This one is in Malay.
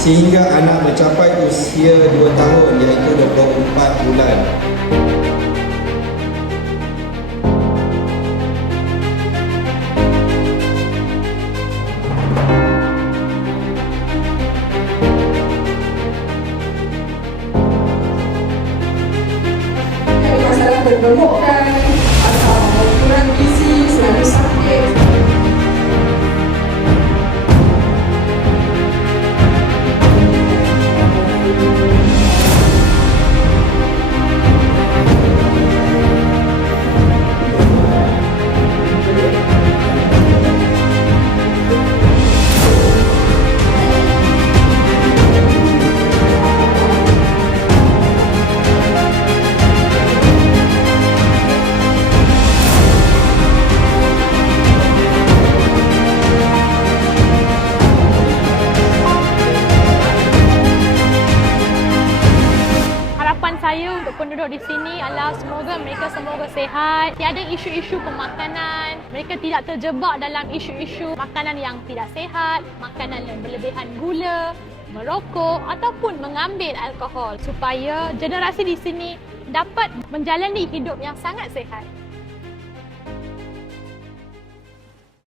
Sehingga anak mencapai usia 2 tahun iaitu 24 bulan. Masalah bergemukan atau kurang gizi, selalu sakit. Saya untuk penduduk di sini adalah semoga mereka sehat, tiada isu-isu pemakanan, mereka tidak terjebak dalam isu-isu makanan yang tidak sihat, makanan yang berlebihan gula, merokok ataupun mengambil alkohol, supaya generasi di sini dapat menjalani hidup yang sangat sihat.